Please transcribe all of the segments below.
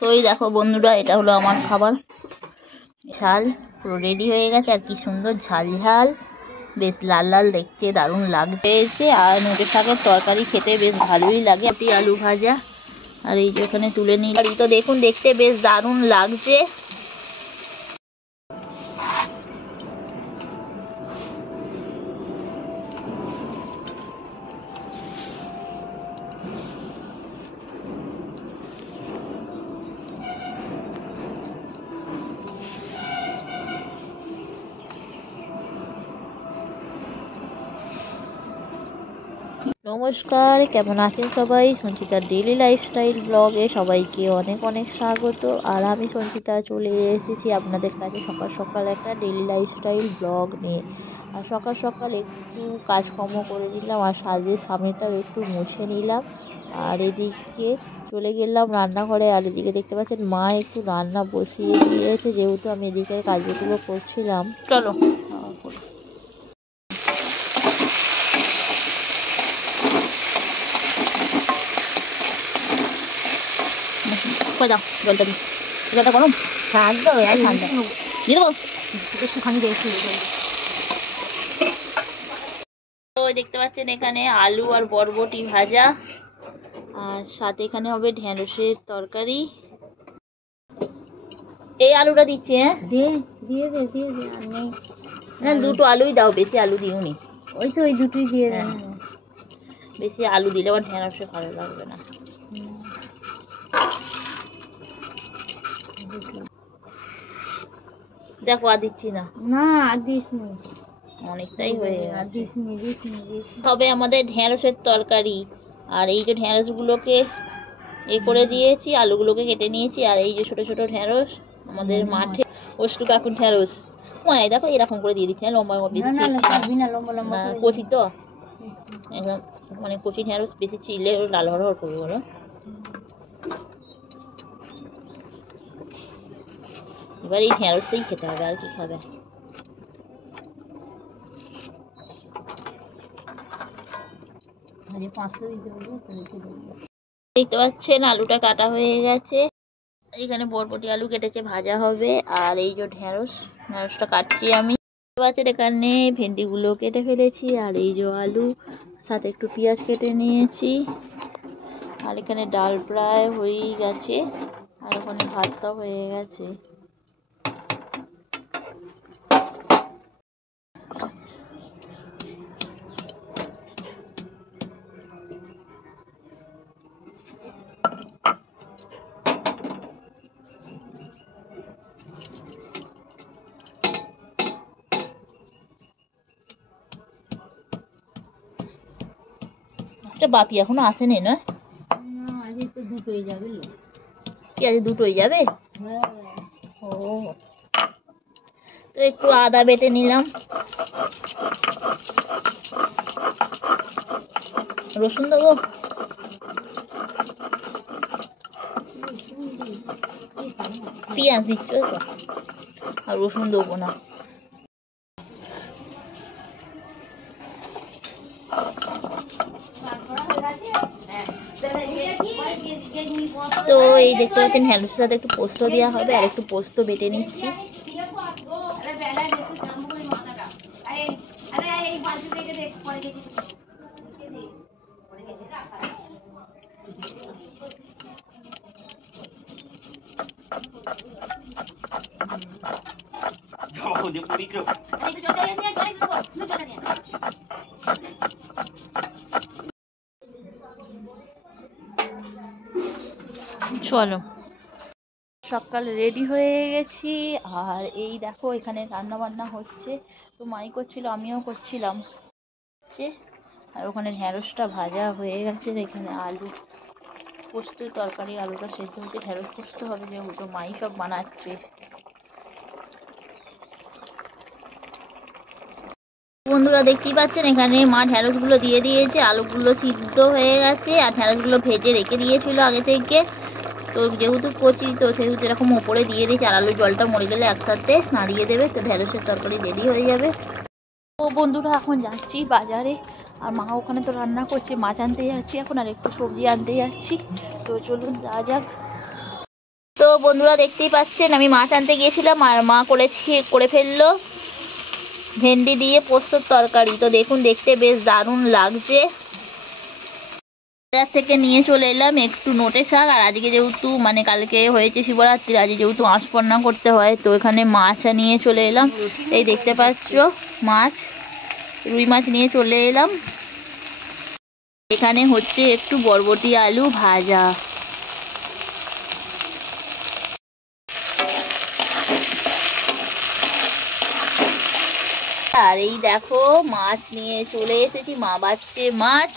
তো এই দেখো বন্ধুরা, এটা হলো আমার খাবার। ঝাল পুরো রেডি হয়ে গেছে, আর কি সুন্দর ঝাল ঝাল, বেশ লাল লাল দেখতে দারুণ লাগছে। আর নোটে শাকের তরকারি খেতে বেশ ভালোই লাগে। আলু ভাজা, আর এই যে ওখানে তুলে নিলাম। তো দেখুন, দেখতে বেশ দারুণ লাগছে। নমস্কার, কেমন আছেন সবাই? সঞ্চিতার ডেইলি লাইফস্টাইল ব্লগে সবাইকে অনেক অনেক স্বাগত। আর আমি সঞ্চিতা চলে এসেছি আপনাদের কাছে সকাল সকাল একটা ডেইলি লাইফস্টাইল ব্লগ নিয়ে। আর সকাল সকাল একটু কাজকর্ম করে নিলাম, আর সাজের সামনেটাও একটু মুছে নিলাম। আর এদিকে চলে গেলাম রান্নাঘরে। আর এদিকে দেখতে পাচ্ছেন মা একটু রান্না বসিয়ে দিয়েছে, যেহেতু আমি এদিকে কাজগুলো করছিলাম। চলো দাও, জলটা দিই। জলটা গরম ঠান্ডা হয়ে ঠান্ডা দিয়ে দেবো একটুখানি রেখে। তো দেখতে পাচ্ছেন এখানে আলু আর বরবটি ভাজা, আর সাথে এখানে হবে ঢেঁড়সের তরকারি। এই আলুটা দিচ্ছি, হ্যাঁ দিয়ে দিয়ে দে দিয়ে দে। আর নেই না, দুটো আলুই দাও, বেশি আলু দিওনি। ওই তো ওই দুটোই দিয়ে দেন। বেশি আলু দিলে আবার ঢেঁড়সে ভালো লাগবে না। দেখো আর দিচ্ছি না। না আর দিসনি, অনেকটাই হয়ে গেছে। তবে আমাদের ঢেঁড়সের তরকারি। আর এই যে ঢেঁড়সগুলোকে করে দিয়েছি, আলুগুলোকে কেটে নিয়েছি। আর এই যে ছোট ছোট ঢেঁড়স আমাদের মাঠে ওষ্টু কাকুর ঢেঁড়স। দেখো এরকম করে দিয়ে দিচ্ছি, লম্বা লম্বা কচি তো একদম, মানে কচি ঢেঁড়স বেশি চিলে লাল হর করবো বলো। এবার এই ঢেঁড়সেই খেতে হবে, আর কি খাবে। দেখতে পাচ্ছেন আলুটা কাটা হয়ে গেছে। এখানে বরবটি আলু কেটেছে, ভাজা হবে। আর এই যে ঢেঁড়সটা কাটছি আমি। দেখতে পাচ্ছেন এখানে ভেন্ডিগুলো কেটে ফেলেছি। আর এই যে আলু, সাথে একটু পেঁয়াজ কেটে নিয়েছি। আর এখানে ডাল প্রায় হয়েই গেছে, আর ওখানে ভাতটাও হয়ে গেছে। বাপি এখনো আসেনি না? আজকে তো দুটোই যাবে। কি আজ দুটোই যাবে? ও, তো একটু আদা বেটে নিলাম, রসুন দেবো। পেঁয়াজ দিচ্ছ তো, আর রসুন দেবো না। তো এই দেখতে পাচ্ছেন ঢেঁড়সের সাথে একটু পোস্ত দেওয়া হবে, আর একটু পোস্ত বেটে নিচ্ছি। চলো, সকাল রেডি হয়ে গেছি। আর এই দেখো এখানে রান্না বান্না হচ্ছে। তো মাই করছিল, আমিও করছিলাম। আর ওখানে ঢেঁড়সটা ভাজা হয়ে গেছে। এখানে আলু পোস্ত তরকারি, আলুটা সেদ্ধ হচ্ছে, ঢেঁড়স পোস্ত হবে যেহেতু মাই সব বানাচ্ছে। বন্ধুরা দেখতেই পাচ্ছেন এখানে মা ঢেঁড়সগুলো দিয়ে দিয়েছে, আলুগুলো সিদ্ধ হয়ে গেছে, আর ঢেঁড়সগুলো ভেজে রেখে দিয়েছিল আগে থেকে। তো যেহেতু কচি, তো সেহেতু এরকম ওপরে দিয়ে দিয়েছে। আর আলুর জলটা মরে গেলে একসাথে নাড়িয়ে দেবে, তো ঢেঁড়সের তরকারি রেডি হয়ে যাবে। তো বন্ধুরা এখন যাচ্ছি বাজারে। আর মা ওখানে তো রান্না করছে, মাছ আনতে যাচ্ছি এখন, আর একটু সবজি আনতে যাচ্ছি। তো চলুন যাওয়া যাক। তো বন্ধুরা দেখতেই পাচ্ছেন আমি মাছ আনতে গিয়েছিলাম আর মা করে ফেললো ভেন্ডি দিয়ে পোস্তর তরকারি। তো দেখুন দেখতে বেশ দারুণ লাগছে। বাজার থেকে নিয়ে চলে এলাম একটু নোটে শাক। আর আজকে যেহেতু মানে কালকে হয়েছে শিবরাত্রি, আজকে যেহেতু আঁশপন্না করতে হয়, তো এখানে মাছ নিয়ে চলে এলাম। এই দেখতে পাচ্ছ মাছ, রুই মাছ নিয়ে চলে এলাম। এখানে হচ্ছে একটু বরবটি আলু ভাজা। আর এই দেখো মাছ নিয়ে চলে এসেছি, মা বাচ্ছে মাছ।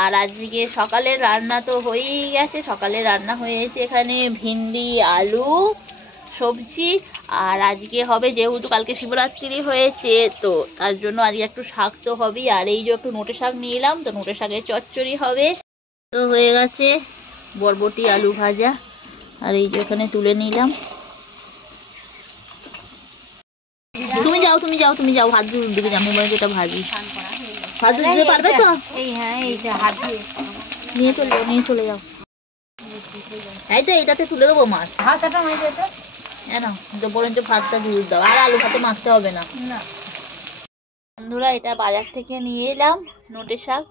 আর আজকে সকালের রান্না তো হয়েই গেছে, সকালের রান্না হয়েছে এখানে ভিন্ডি আলু সবজি। আর আজকে হবে যেহেতু কালকে শিবরাত্রি হয়েছে, তো তার জন্য আজকে একটু শাক তো হবেই। আর এই যে একটু নোটে শাক নিয়ে এলাম, তো নোটে শাকের চচ্চড়ি হবে। তো হয়ে গেছে বরবটি আলু ভাজা। আর এই যে এখানে তুলে নিলাম। তুমি যাও তুমি যাও তুমি যাও, হাত ধুয়ে দিকে যাও, মোবাইল যেটা ভাজি হাত ধুতে পারবে তো? নিয়ে চলে যাও। এই তো এইটাতে তুলে দেবো মাছ। বরঞ্চ ভাতটা ধুয়ে দাও, আর আলু ভাতে মাখতে হবে না। বন্ধুরা এটা বাজার থেকে নিয়ে এলাম নোটে শাক।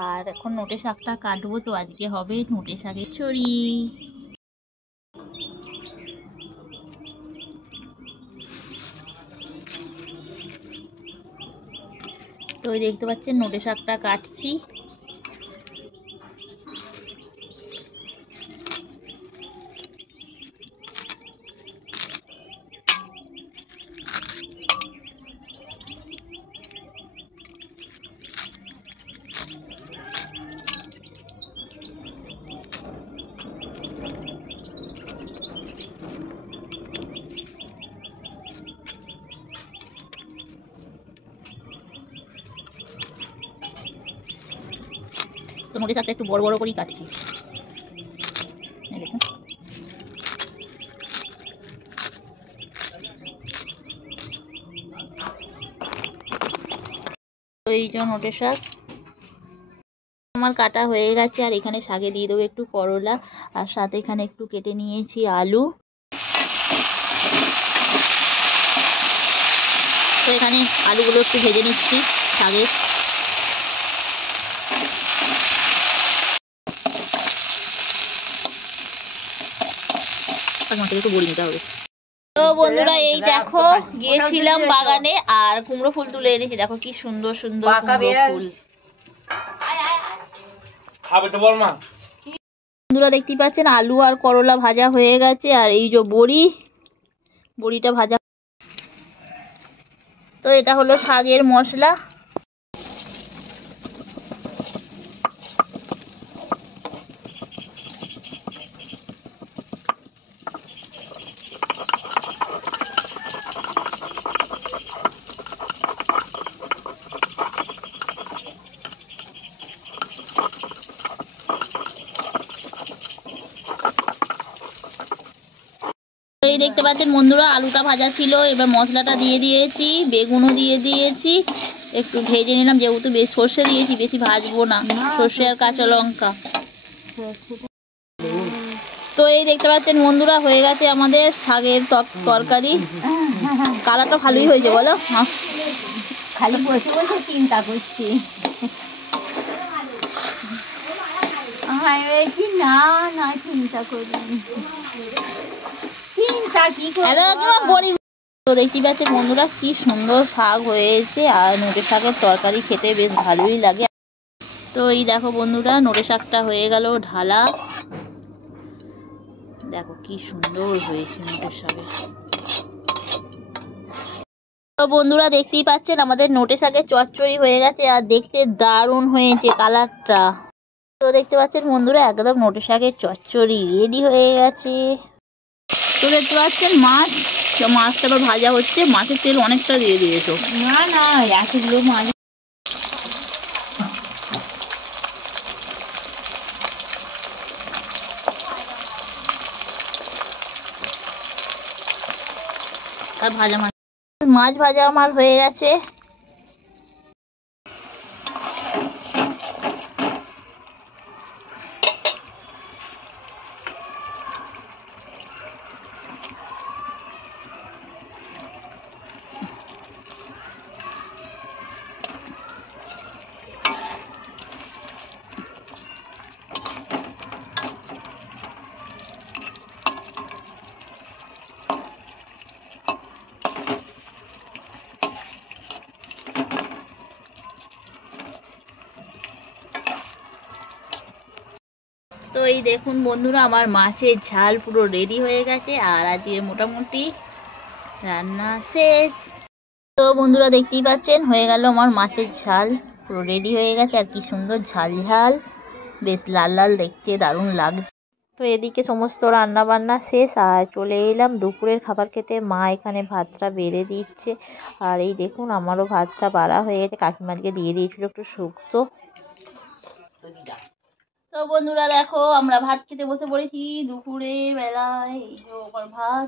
আর এখন নোটে শাকটা কাটবো। তো আজকে হবে নোটে শাকের চড়ি। তো দেখতে পাচ্ছেন নোটে শাকটা কাটছি। তো নোটে শাকটা একটু বড় বড় করেই কাটছি। দেখুন তো এই যে নোটে শাক আমার কাটা হয়ে গেছে। আর এখানে শাকে দিয়ে দেবো একটু করলা, আর সাথে এখানে একটু কেটে নিয়েছি আলু। তো এখানে আলুগুলো একটু ভেজে নিচ্ছি শাকে। একটু বড়ি নিতে হবে। তো বন্ধুরা এই দেখো গিয়েছিলাম বাগানে আর কুমড়ো ফুল তুলে এনেছি। দেখো কি সুন্দর সুন্দর কুমড়ো ফুল। বন্ধুরা দেখতেই পাচ্ছেন আলু আর করলা ভাজা হয়ে গেছে। আর এই যে বড়িটা ভাজা। তো এটা হলো শাকের মশলা। এই দেখতে পাচ্ছেন বন্ধুরা আলুটা ভাজা ছিল, এবার মশলাটা দিয়ে দিয়েছি, বেগুনও দিয়ে দিয়েছি, একটু ভেজে নিলাম। যেহেতু বেশ সর্ষে দিয়েছি, বেশি ভাজবো না, সর্ষে আর কাঁচা লঙ্কা। তো এই দেখতে পাচ্ছেন বন্ধুরা হয়ে গেছে আমাদের শাকের তরকারি। কালারটা ভালোই হয়েছে বলো। খালি বসে বসে চিন্তা করছি। না না চিন্তা করিনি, চিন্তা কি করে। তো দেখতেই পাচ্ছেন বন্ধুরা কি সুন্দর শাক হয়েছে। আর নোটে শাকের তরকারি খেতে বেশ ভালোই লাগে। তো এই দেখো বন্ধুরা নোটে শাকটা হয়ে গেল ঢালা। দেখো কি সুন্দর হয়েছে নোটে শাকের। তো বন্ধুরা দেখতেই পাচ্ছেন আমাদের নোটে শাকের চচ্চড়ি হয়ে গেছে। আর দেখতে দারুণ হয়েছে কালারটা। তো দেখতে পাচ্ছেন বন্ধুরা একদম নোটে শাকের চচ্চড়ি রেডি হয়ে গেছে। তো দেখতে পাচ্ছেন মাছটা আবার ভাজা হচ্ছে। মাছের তেল অনেকটা দিয়ে দিয়েছো। না না এতগুলো মাছ আর মাছ ভাজা আমার হয়ে গেছে। এই দেখুন বন্ধুরা, আমার মাছের ঝাল পুরো রেডি হয়ে গেছে, আর আজকে মোটামুটি রান্না শেষ। তো বন্ধুরা দেখতেই পাচ্ছেন, হয়ে গেল আমার মাছের ঝাল, পুরো রেডি হয়ে গেছে। আর কি সুন্দর ঝাল ঝাল, বেশ লাল লাল দেখতে দারুণ লাগছে। তো এদিকে সমস্ত রান্না বান্না শেষ, আর চলে এলাম দুপুরের খাবার খেতে। মা এখানে ভাতটা বেড়ে দিচ্ছে, আর এই দেখুন আমারও ভাতটা বাড়া হয়ে গেছে, কাকিমাকে দিয়ে দিয়েছিল একটু শুক্তো। তো বন্ধুরা দেখো, আমরা ভাত খেতে বসে পড়েছি দুপুরের বেলায়। এই যে আমার ভাত,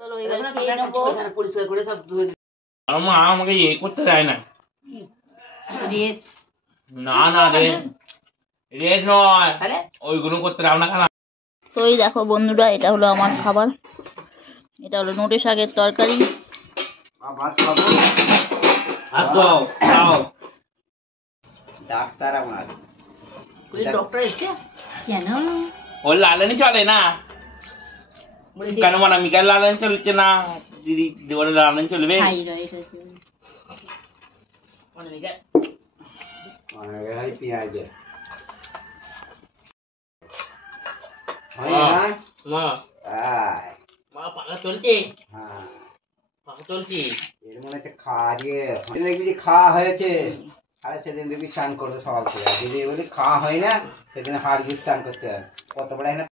চলো এবার খেয়ে নেবো। আমার মা আমাকে ইয়ে করতে দেয় না। রেস না না রে, রেড নয়, ওইগুলো করতে দাও না কেন? তো এই দেখো বন্ধুরা, এটা হলো আমার খাবার, এটা হলো নোটে শাকের তরকারি। ডাক্তার আমার ডক্টর এসছে কেন? ওর লালানি চলে না কেন? মানে মিকার লালানি চলছে না, দিদি দেওয়ারের লালানি চলবে? পেঁয়াজ মা পাকা চলছে, হ্যাঁ পাকা চলছে। এর মনে হচ্ছে খাওয়া দিয়ে দেখবি যে খাওয়া হয়েছে, তাহলে সেদিন দেখবি স্নান করবে সকাল থেকে। যদি বলি খাওয়া হয় না, সেদিন হাড় দিয়ে স্নান করতে হয়। কত বড়